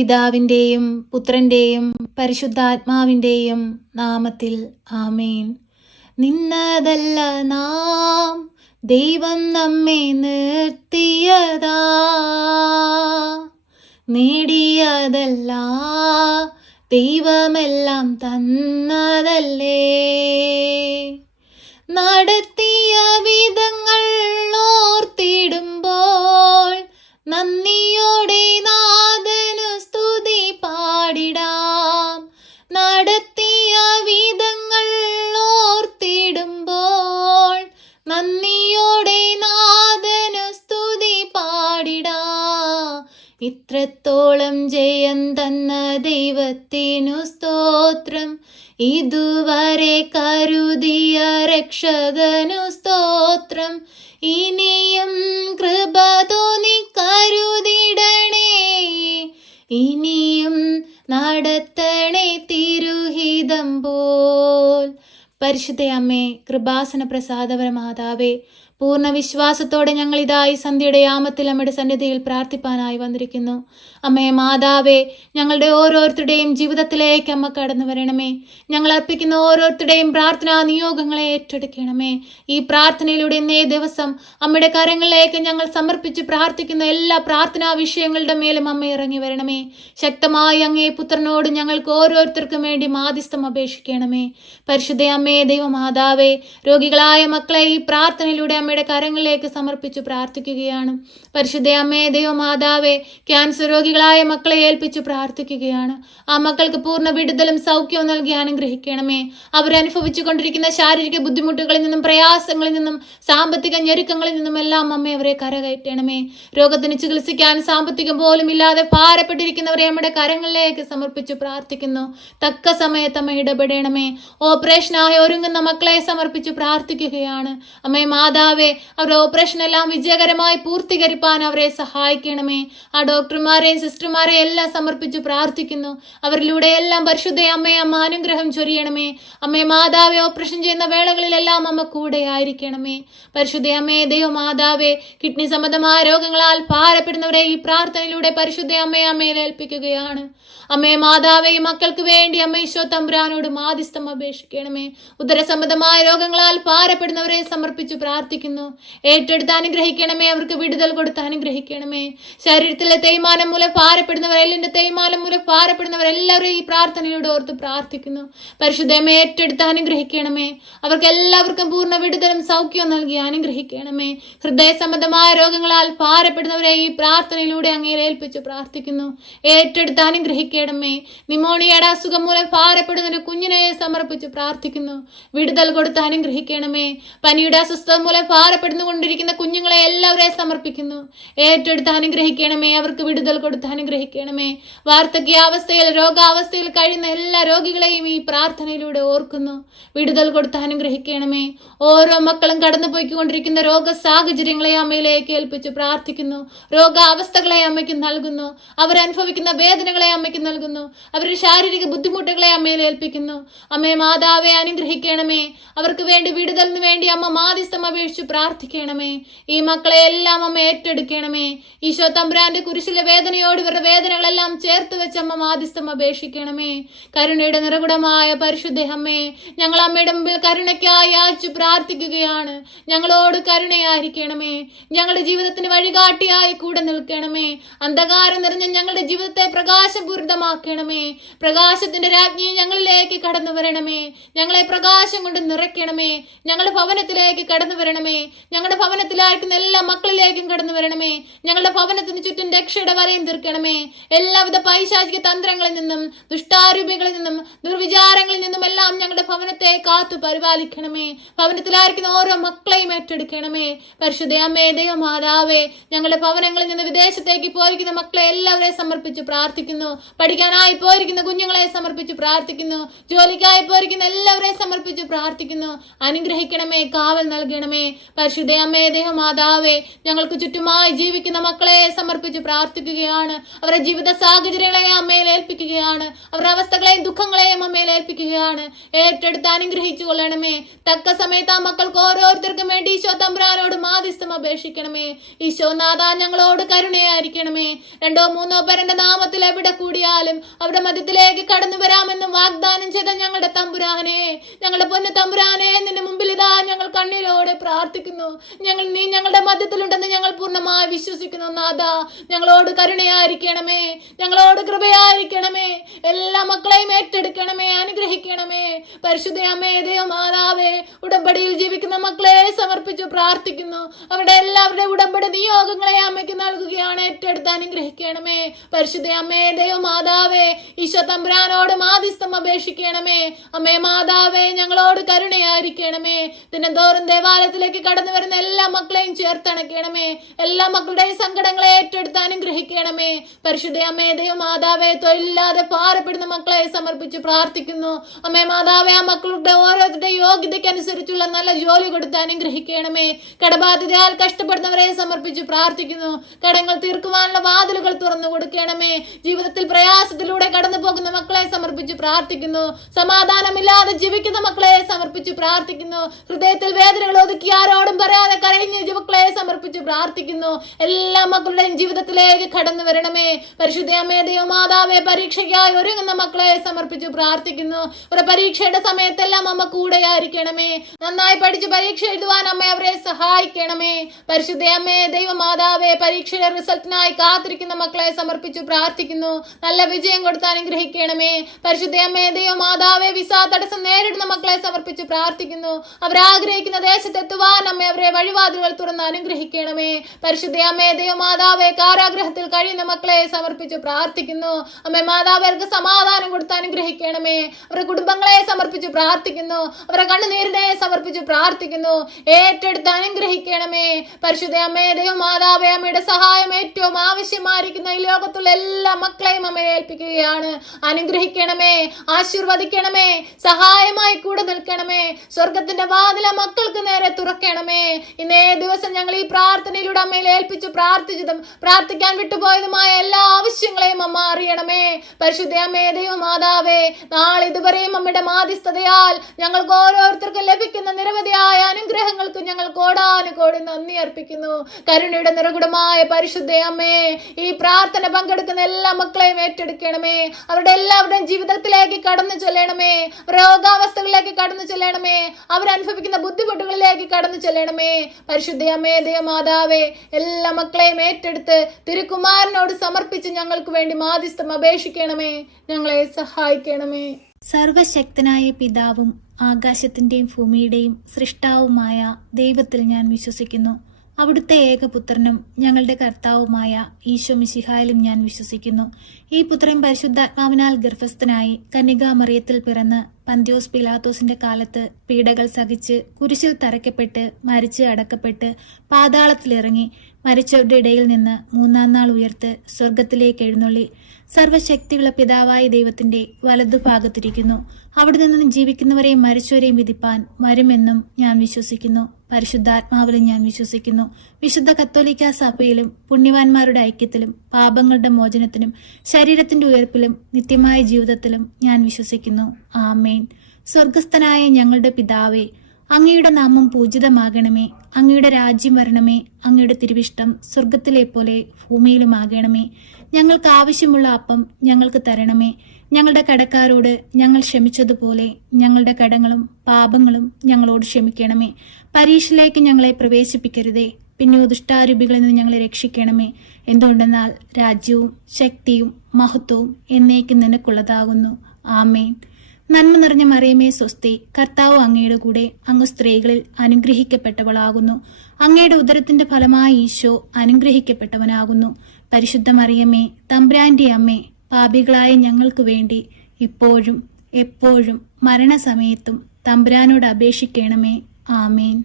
പിതാവിൻ്റെയും പുത്രൻ്റെയും പരിശുദ്ധാത്മാവിൻ്റെയും നാമത്തിൽ ആമേൻ. നിന്നതല്ല നാം, ദൈവം നമ്മെ നിർത്തിയതാ. നേടിയതല്ല, ദൈവമെല്ലാം തന്നതല്ലേ. നടത്തിയ വിധങ്ങൾ ഓർത്തിടുമ്പോൾ നന്ദിയോടെ നാഥനു സ്തുതി പാടിടാം. നടത്തിയ വിധങ്ങൾ ഓർത്തിടുമ്പോൾ നന്ദിയോടെ നാഥനു സ്തുതി പാടിടാം. ഇത്രത്തോളം ജയം തന്ന ദൈവത്തിനു സ്തോത്രം, ഇതുവരെ കരുതിയ രക്ഷകനു സ്തോത്രം. ഇനിയും കൃപ തോന്നി കരുതിടണേ, ഇനിയും നടത്തണേ തിരുഹിതം പോൽ. പരിശുദ്ധ അമ്മേ, കൃപാസന പ്രസാദപര മാതാവേ, പൂർണ്ണ വിശ്വാസത്തോടെ ഞങ്ങൾ ഇതായി സന്ധ്യയുടെ യാമത്തിൽ അമ്മയുടെ സന്നിധിയിൽ പ്രാർത്ഥിപ്പാനായി വന്നിരിക്കുന്നു. അമ്മേ മാതാവേ, ഞങ്ങളുടെ ഓരോരുത്തരുടെയും ജീവിതത്തിലേക്ക് അമ്മ കടന്നു വരണമേ. ഞങ്ങൾ അർപ്പിക്കുന്ന ഓരോരുത്തരുടെയും പ്രാർത്ഥനാ നിയോഗങ്ങളെ ഏറ്റെടുക്കണമേ. ഈ പ്രാർത്ഥനയിലൂടെ ഇന്നേ ദിവസം അമ്മയുടെ കരങ്ങളിലേക്ക് ഞങ്ങൾ സമർപ്പിച്ച് പ്രാർത്ഥിക്കുന്ന എല്ലാ പ്രാർത്ഥനാ വിഷയങ്ങളുടെ മേലും അമ്മ ഇറങ്ങി വരണമേ. ശക്തമായി അങ്ങേ പുത്രനോട് ഞങ്ങൾക്ക് ഓരോരുത്തർക്കും വേണ്ടി മാധ്യസ്ഥം അപേക്ഷിക്കണമേ. പരിശുദ്ധ അമ്മേ, ദൈവമാതാവേ, രോഗികളായ മക്കളെ ഈ പ്രാർത്ഥനയിലൂടെ അമ്മയുടെ കരങ്ങളിലേക്ക് സമർപ്പിച്ചു പ്രാർത്ഥിക്കുകയാണ്. പരിശുദ്ധ അമ്മേ, ദൈവമാതാവേ, ക്യാൻസർ രോഗികളായ മക്കളെ ഏൽപ്പിച്ചു പ്രാർത്ഥിക്കുകയാണ്. ആ മക്കൾക്ക് പൂർണ്ണ വിടുതലും സൗഖ്യവും നൽകി അനുഗ്രഹിക്കണമേ. അവരനുഭവിച്ചു കൊണ്ടിരിക്കുന്ന ശാരീരിക ബുദ്ധിമുട്ടുകളിൽ നിന്നും പ്രയാസങ്ങളിൽ നിന്നും സാമ്പത്തിക ഞെരുക്കങ്ങളിൽ നിന്നും എല്ലാം അമ്മ അവരെ കരകയറ്റണമേ. രോഗത്തിന് ചികിത്സിക്കാൻ സാമ്പത്തികം പോലും ഇല്ലാതെ ഭാരപ്പെട്ടിരിക്കുന്നവരെ നമ്മുടെ കരങ്ങളിലേക്ക് സമർപ്പിച്ചു പ്രാർത്ഥിക്കുന്നു. തക്ക സമയത്ത് അമ്മ ഇടപെടണമേ. ഓപ്പറേഷനായി ഒരുങ്ങുന്ന മക്കളെ സമർപ്പിച്ചു പ്രാർത്ഥിക്കുകയാണ്. അമ്മേ മാതാവേ, അവരുടെ ഓപ്പറേഷൻ എല്ലാം വിജയകരമായി പൂർത്തീകരിപ്പാൻ അവരെ സഹായിക്കണമേ. ആ ഡോക്ടർമാരെയും സിസ്റ്റർമാരെയും എല്ലാം സമർപ്പിച്ചു പ്രാർത്ഥിക്കുന്നു. അവരിലൂടെ എല്ലാം പരിശുദ്ധ അമ്മയെ അമ്മ അനുഗ്രഹം ചൊരിയണമേ. അമ്മേ മാതാവേ, ഓപ്പറേഷൻ ചെയ്യുന്ന വേളകളിലെല്ലാം അമ്മ കൂടെ ആയിരിക്കണമേ. പരിശുദ്ധ അമ്മേ, ദൈവമാതാവേ, കിഡ്നി സംബന്ധമായ രോഗങ്ങളാൽ ഭാരപ്പെടുന്നവരെ ഈ പ്രാർത്ഥനയിലൂടെ പരിശുദ്ധ അമ്മയെ അമ്മയിൽ ഏൽപ്പിക്കുകയാണ്. അമ്മേ മാതാവേ, മക്കൾക്ക് വേണ്ടി അമ്മ ഈശോ തമ്പുരാനോട് മാധ്യസ്ഥം അപേക്ഷിക്കണമേ. ഉദര സംബന്ധമായ രോഗങ്ങളാൽ ഭാരപ്പെടുന്നവരെ സമർപ്പിച്ചു പ്രാർത്ഥിക്കുന്നു. ഏറ്റെടുത്ത് അനുഗ്രഹിക്കണമേ. അവർക്ക് വിടുതൽ കൊടുത്ത് അനുഗ്രഹിക്കണമേ. ശരീരത്തിലെ തേയ്മാനം മൂലം ഭാരപ്പെടുന്നവർ, എല്ലിന്റെ തേയ്മാനം മൂലം ഭാരപ്പെടുന്നവരെല്ലാവരും ഈ പ്രാർത്ഥനയോട് ഓർത്ത് പ്രാർത്ഥിക്കുന്നു. പരിശുദ്ധമേ, ഏറ്റെടുത്ത് അനുഗ്രഹിക്കണമേ. അവർക്ക് എല്ലാവർക്കും പൂർണ്ണ വിടുതലും സൗഖ്യവും നൽകി അനുഗ്രഹിക്കണമേ. ഹൃദയ സംബന്ധമായ രോഗങ്ങളാൽ ഭാരപ്പെടുന്നവരെ ഈ പ്രാർത്ഥനയിലൂടെ അങ്ങയിൽ ഏൽപ്പിച്ചു പ്രാർത്ഥിക്കുന്നു. ഏറ്റെടുത്ത് അനുഗ്രഹിക്കണമേ. നിമോണിയയുടെ അസുഖം മൂലം ഭാരപ്പെടുന്ന ഒരു കുഞ്ഞിനെ സമർപ്പിച്ച് പ്രാർത്ഥിക്കുന്നു. വിടുതൽ കൊടുത്ത് അനുഗ്രഹിക്കണമേ. പനിയുടെ അസ്വസ്ഥത മൂലം ഭാരപ്പെടുന്നു കൊണ്ടിരിക്കുന്ന കുഞ്ഞുങ്ങളെ എല്ലാവരെയും സമർപ്പിക്കുന്നു. ഏറ്റെടുത്ത് അനുഗ്രഹിക്കണമേ. അവർക്ക് വിടുതൽ കൊടുത്ത് അനുഗ്രഹിക്കണമേ. വാർദ്ധക്യാവസ്ഥയിൽ രോഗാവസ്ഥയിൽ കഴിയുന്ന എല്ലാ രോഗികളെയും ഈ പ്രാർത്ഥനയിലൂടെ ഓർക്കുന്നു. വിടുതൽ കൊടുത്ത് അനുഗ്രഹിക്കണമേ. ഓരോ മക്കളും കടന്നു പോയിക്കൊണ്ടിരിക്കുന്ന രോഗ സാഹചര്യങ്ങളെ അമ്മയിലേക്ക് ഏൽപ്പിച്ച് പ്രാർത്ഥിക്കുന്നു. രോഗാവസ്ഥകളെ അമ്മയ്ക്ക് നൽകുന്നു. അവരനുഭവിക്കുന്ന വേദനകളെ അമ്മയ്ക്ക് നൽകുന്നു. അവരുടെ ശാരീരിക ബുദ്ധിമുട്ടുകളെ അമ്മയിൽ ഏൽപ്പിക്കുന്നു. അമ്മേ മാതാവെ, അനുഗ്രഹിക്കണമേ. അവർക്ക് വേണ്ടി വിടുതലിന് വേണ്ടി അമ്മ മാധ്യസ്ഥം അപേക്ഷിച്ച് പ്രാർത്ഥിക്കണമേ. ഈ മക്കളെ എല്ലാം അമ്മ ഏറ്റെടുക്കണമേ. ഈശോ തമ്പുരാന്റെ കുരിശിലെ വേദനയോട് ഇവരുടെ വേദനകളെല്ലാം ചേർത്ത് വെച്ച് അമ്മ മാധ്യസ്ഥം അപേക്ഷിക്കണമേ. കരുണയുടെ നിറകുടമായ പരിശുദ്ധ അമ്മേ, ഞങ്ങൾ അമ്മയുടെ മുമ്പിൽ കരുണയ്ക്കായി യാചിച്ചു പ്രാർത്ഥിക്കുകയാണ്. ഞങ്ങളോട് കരുണയായിരിക്കണമേ. ഞങ്ങളുടെ ജീവിതത്തിന് വഴികാട്ടിയായി കൂടെ നിൽക്കണമേ. അന്ധകാരം നിറഞ്ഞ ഞങ്ങളുടെ ജീവിതത്തെ പ്രകാശപൂരിതമാക്കണമേ. പ്രകാശത്തിന്റെ രാജ്ഞി ഞങ്ങളിലേക്ക് കടന്നു വരണമേ. ഞങ്ങളെ പ്രകാശം കൊണ്ട് നിറയ്ക്കണമേ. ഞങ്ങളുടെ ഭവനത്തിലേക്ക് കടന്നു വരണമേ. ഞങ്ങളുടെ ഭവനത്തിലായിരിക്കുന്ന എല്ലാ മക്കളിലേക്കും കടന്നു വരണമേ. ഞങ്ങളുടെ ഭവനത്തിന് ചുറ്റും രക്ഷയുടെ വലയം തീർക്കണമേ. എല്ലാവിധ പൈശാചിക തന്ത്രങ്ങളിൽ നിന്നും ദുഷ്ടാരൂപികളിൽ നിന്നും ദുർവിചാരങ്ങളിൽ നിന്നും എല്ലാം ഞങ്ങളുടെ ഭവനത്തെ കാത്തു പരിപാലിക്കണമേ. ഭവനത്തിലായിരിക്കുന്ന ഓരോ മക്കളെയും ഏറ്റെടുക്കണമേ. പരിശുദ്ധ അമ്മേ, ദൈവമാതാവേ, ഞങ്ങളുടെ ഭവനങ്ങളിൽ നിന്ന് വിദേശത്തേക്ക് പോയിരിക്കുന്ന മക്കളെ എല്ലാവരെയും സമർപ്പിച്ച് പ്രാർത്ഥിക്കുന്നു. പഠിക്കാനായി പോയിരിക്കുന്ന കുഞ്ഞുങ്ങളെ സമർപ്പിച്ച് പ്രാർത്ഥിക്കുന്നു. ജോലിക്കായി പോയിരിക്കുന്ന എല്ലാവരെയും സമർപ്പിച്ച് പ്രാർത്ഥിക്കുന്നു. അനുഗ്രഹിക്കണമേ. കാവൽ നൽകണമേ. പരിശുദ്ധ അമ്മേ ദൈവമാതാവേ, ഞങ്ങൾക്ക് ചുറ്റുമായി ജീവിക്കുന്ന മക്കളെ സമർപ്പിച്ച് പ്രാർത്ഥിക്കുകയാണ്. അവരുടെ ജീവിത സാഹചര്യങ്ങളെ അമ്മയിൽ ഏൽപ്പിക്കുകയാണ്. അവരുടെ അവസ്ഥകളെയും ദുഃഖങ്ങളെയും അമ്മയിൽ ഏൽപ്പിക്കുകയാണ്. ഏറ്റെടുത്ത് അനുഗ്രഹിച്ചു കൊള്ളണമേ. തക്ക സമയത്ത് ആ മക്കൾക്ക് ഓരോരുത്തർക്കും വേണ്ടി ഈശോ തമ്പുരാനോട് മാധ്യസ്ഥം അപേക്ഷിക്കണമേ. ഈശോനാഥ, ഞങ്ങളോട് കരുണയായിരിക്കണമേ. 2-3 പേരുടെ നാമത്തിൽ എവിടെ കൂടിയാലും അവരുടെ മധ്യത്തിലേക്ക് കടന്നു വരാമെന്നും വാഗ്ദാനം ചെയ്ത ഞങ്ങളുടെ തമ്പുരാനെ, ഞങ്ങളുടെ പൊന്നു തമ്പുരാനെ, നിന്റെ മുമ്പിൽ ഇതാ ഞങ്ങൾ കണ്ണീരോടെ പ്രാർത്ഥിക്കുന്നു. നീ ഞങ്ങളുടെ മധ്യത്തിലുണ്ടെന്ന് ഞങ്ങൾ പൂർണ്ണമായി വിശ്വസിക്കുന്നു. നാഥ, ഞങ്ങളോട് കരുണയായിരിക്കണമേ, ഞങ്ങളോട് കൃപയായിരിക്കണമേ. എല്ലാ മക്കളെയും ഏറ്റെടുക്കണമേ, അനുഗ്രഹിക്കണമേ. പരിശുദ്ധ അമ്മേ ദൈവമാതാവേ, ഉടമ്പടിയിൽ ജീവിക്കുന്ന മക്കളെ സമർപ്പിച്ചു പ്രാർത്ഥിക്കുന്നു. അവരുടെ എല്ലാവരുടെ ഉടമ്പടി നിയോഗങ്ങളെ അമ്മയ്ക്ക് നൽകുകയാണ്. ഏറ്റെടുത്ത് അനുഗ്രഹിക്കണമേ. പരിശുദ്ധ അമ്മേ ദൈവമാതാവേ, ഈശോ തമ്പുരാനോട് മാധ്യസ്ഥം അപേക്ഷിക്കണമേ. അമ്മേ മാതാവേ, ഞങ്ങളോട് കരുണയായിരിക്കണമേ. ദിനംതോറും ദേവാലയത്തിലേക്ക് കടന്നു വരുന്ന എല്ലാ മക്കളെയും ചേർത്തണക്കണമേ. എല്ലാ മക്കളുടെയും സങ്കടങ്ങളെ ഏറ്റെടുത്ത് അനുഗ്രഹിക്കണമേ. പരിശുദ്ധ അമ്മേ ദൈവമാതാവേ, തൊഴിലില്ലാതെ ഭാരപ്പെടുന്ന മക്കളെ സമർപ്പിച്ച് പ്രാർത്ഥിക്കുന്നു. അമ്മേ മാതാവേ, ആ മക്കളുടെ ഓരോരുത്തരുടെ യോഗ്യതയ്ക്ക് അനുസരിച്ചുള്ള നല്ല ജോലി കൊടുത്ത് അനുഗ്രഹിക്കണമേ. കടബാധ്യതയാൽ കഷ്ടപ്പെടുന്നവരെ സമർപ്പിച്ച് പ്രാർത്ഥിക്കുന്നു. കടങ്ങൾ തീർക്കുവാനുള്ള വാതിലുകൾ തുറന്നു കൊടുക്കണമേ. ജീവിതത്തിൽ പ്രയാസത്തിലൂടെ കടന്നു പോകുന്ന മക്കളെ സമർപ്പിച്ച് പ്രാർത്ഥിക്കുന്നു. സമാധാനമില്ലാതെ ജീവിക്കുന്ന മക്കളെ സമർപ്പിച്ച് പ്രാർത്ഥിക്കുന്നു. ഹൃദയത്തിൽ വേദനകൾ ഒതുക്കി ആരോടും പറയാതെ കരഞ്ഞ് മക്കളെ സമർപ്പിച്ച് പ്രാർത്ഥിക്കുന്നു. എല്ലാ മക്കളുടെയും ജീവിതത്തിലേക്ക് കടന്നു വരണമേ. പരിശുദ്ധ അമ്മേ ദൈവമാതാവേ, പരീക്ഷയ്ക്കായി ഒരുങ്ങുന്ന മക്കളെ സമർപ്പിച്ച് പ്രാർത്ഥിക്കുന്നു. ഒരു പരീക്ഷയുടെ സമയത്തെല്ലാം അമ്മ കൂടെയായിരിക്കണമേ. നന്നായി പഠിച്ച് പരീക്ഷ എഴുതുവാൻ അമ്മ അവരെ സഹായിക്കണമേ. പരിശുദ്ധ അമ്മേ ദൈവമാതാവേ, പരീക്ഷയുടെ റിസൾട്ടിനായി കാത്തിരിക്കുന്ന മക്കളെ സമർപ്പിച്ചു പ്രാർത്ഥിക്കുന്നു. നല്ല വിജയം കൊടുത്ത് അനുഗ്രഹിക്കണമേ. പരിശുദ്ധ അമ്മേ ദൈവമാതാവേ, വിസ തടസ്സം നേരിടുന്ന മക്കളെ സമർപ്പിച്ചു പ്രാർത്ഥിക്കുന്നു. അവരാഗ്രഹിക്കുന്ന ദേശത്തെത്തുവാൻ അമ്മ അവരെ വഴിവാതിലുകൾ തുറന്ന് അനുഗ്രഹിക്കണമേ. പരിശുദ്ധ അമ്മേ ദൈവമാതാവേ, കാരാഗ്രഹത്തിൽ കഴിയുന്ന മക്കളെ സമർപ്പിച്ചു പ്രാർത്ഥിക്കുന്നു. അമ്മേ മാതാവേ, അവർക്ക് സമാധാനം കൊടുത്ത് അനുഗ്രഹിക്കണമേ. അവരുടെ കുടുംബങ്ങളെ സമർപ്പിച്ചു പ്രാർത്ഥിക്കുന്നു. അവരുടെ കണ്ണുനീരിനെ സമർപ്പിച്ചു പ്രാർത്ഥിക്കുന്നു. ഏറ്റെടുത്ത് അനുഗ്രഹിക്കണമേ. പരിശുദ്ധ അമ്മേ ദൈവമാതാവേ, അമ്മയുടെ സഹായം ഏറ്റവും ആവശ്യമായിരിക്കുന്ന ഈ ലോകത്തുള്ള എല്ലാ മക്കളെയും അമ്മ ഏൽപ്പിക്കുകയാണ്. അനുഗ്രഹിക്കണമേ, ആശീർവദിക്കണമേ, സഹായമായി കൂടെ നിൽക്കണമേ. സ്വർഗത്തിന്റെ വാതില മക്കൾക്ക് നേരെ തുറക്കണമേ. ഇന്നേ ദിവസം ഞങ്ങൾ ഈ പ്രാർത്ഥനയിലൂടെ അമ്മയിൽ ഏൽപ്പിച്ചു പ്രാർത്ഥിച്ചതും പ്രാർത്ഥിക്കാൻ വിട്ടുപോയതുമായ എല്ലാ ആവശ്യങ്ങളെയും അമ്മ അറിയണമേ. പരിശുദ്ധ അമ്മേ ദൈവമാതാവേ, നാളെ ഇതുവരെയും അമ്മയുടെ മാധ്യസ്ഥതയാൽ ഞങ്ങൾക്ക് ഓരോരുത്തർക്കും ലഭിക്കുന്ന നിരവധിയായ അനുഗ്രഹങ്ങൾക്ക് ഞങ്ങൾ കോടാനുകോടി നന്ദി അർപ്പിക്കുന്നു. കരുണയുടെ നിറകുടമായ പരിശുദ്ധ അമ്മേ, ഈ പ്രാർത്ഥന പങ്കെടുക്കുന്ന എല്ലാ മക്കളെയും ഏറ്റെടുക്കണമേ. അവരുടെ എല്ലാവരുടെയും ജീവിതത്തിലേക്ക് കടന്നു ചെല്ലണമേ. രോഗാവസ്ഥകളിലേക്ക് കടന്നു ചെല്ലണമേ. അവരനുഭവിക്കുന്ന ബുദ്ധിമുട്ടുകളിലേക്ക് കടന്നു ചെല്ലണമേ. പരിശുദ്ധ അമ്മേ ദൈവമാതാവേ, എല്ലാ മക്കളെയും ഏറ്റെടുത്ത് തിരുക്കുമാരനോട് സമർപ്പിച്ച് ഞങ്ങൾക്ക് വേണ്ടി മാധ്യസ്ഥം അപേക്ഷിക്കണമേ. ഞങ്ങളെ സഹായിക്കണമേ. സർവശക്തനായ പിതാവും ആകാശത്തിന്റെയും ഭൂമിയുടെയും സൃഷ്ടാവുമായ ദൈവത്തിൽ ഞാൻ വിശ്വസിക്കുന്നു. അവിടുത്തെ ഏകപുത്രനും ഞങ്ങളുടെ കർത്താവുമായ ഈശോ മിശിഹായിലും ഞാൻ വിശ്വസിക്കുന്നു. ഈ പുത്രൻ പരിശുദ്ധാത്മാവിനാൽ ഗർഭസ്ഥനായി കന്യകാമറിയത്തിൽ പിറന്ന് പന്ത്യോസ് പിലാത്തോസിന്റെ കാലത്ത് പീഡകൾ സഹിച്ച് കുരിശിൽ തറയ്ക്കപ്പെട്ട് മരിച്ച് അടക്കപ്പെട്ട് പാതാളത്തിലിറങ്ങി മരിച്ചവരുടെ ഇടയിൽ നിന്ന് 3-ാം നാൾ ഉയർത്ത് സ്വർഗത്തിലേക്ക് എഴുന്നള്ളി സർവശക്തിയുള്ള പിതാവായ ദൈവത്തിന്റെ വലതുഭാഗത്തിരിക്കുന്നു. അവിടെ നിന്ന് ജീവിക്കുന്നവരെയും മരിച്ചവരെയും വിധിപ്പാൻ വരുമെന്നും ഞാൻ വിശ്വസിക്കുന്നു. പരിശുദ്ധാത്മാവിലും ഞാൻ വിശ്വസിക്കുന്നു. വിശുദ്ധ കത്തോലിക്ക സഭയിലും പുണ്യവാന്മാരുടെ ഐക്യത്തിലും പാപങ്ങളുടെ മോചനത്തിനും ശരീരത്തിന്റെ ഉയർപ്പിലും നിത്യമായ ജീവിതത്തിലും ഞാൻ വിശ്വസിക്കുന്നു. ആമേൻ. സ്വർഗസ്ഥനായ ഞങ്ങളുടെ പിതാവേ, അങ്ങയുടെ നാമം പൂജിതമാകണമേ. അങ്ങയുടെ രാജ്യം വരണമേ. അങ്ങയുടെ തിരുവിഷ്ടം സ്വർഗത്തിലെ പോലെ ഭൂമിയിലുമാകണമേ. ഞങ്ങൾക്ക് ആവശ്യമുള്ള അപ്പം ഞങ്ങൾക്ക് തരണമേ. ഞങ്ങളുടെ കടക്കാരോട് ഞങ്ങൾ ക്ഷമിച്ചതുപോലെ ഞങ്ങളുടെ കടങ്ങളും പാപങ്ങളും ഞങ്ങളോട് ക്ഷമിക്കണമേ. പരീക്ഷയിലേക്ക് ഞങ്ങളെ പ്രവേശിപ്പിക്കരുതേ, പിന്നെ ദുഷ്ടാരൂപികളിൽ നിന്ന് ഞങ്ങളെ രക്ഷിക്കണമേ. എന്തുകൊണ്ടെന്നാൽ രാജ്യവും ശക്തിയും മഹത്വവും എന്നേക്കും നിനക്കുള്ളതാകുന്നു. ആമേൻ. നന്മ നിറഞ്ഞ മറിയമേ സ്വസ്തി, കർത്താവ് അങ്ങയുടെ കൂടെ, അങ്ങ് സ്ത്രീകളിൽ അനുഗ്രഹിക്കപ്പെട്ടവളാകുന്നു. അങ്ങയുടെ ഉദരത്തിന്റെ ഫലമായി ഈശോ അനുഗ്രഹിക്കപ്പെട്ടവനാകുന്നു. പരിശുദ്ധ മറിയമേ, തമ്പുരാന്റെ അമ്മേ, പാപികളായ ഞങ്ങൾക്ക് വേണ്ടി ഇപ്പോഴും എപ്പോഴും മരണസമയത്തും തമ്പുരാനോട് അപേക്ഷിക്കണമേ. ആമേൻ.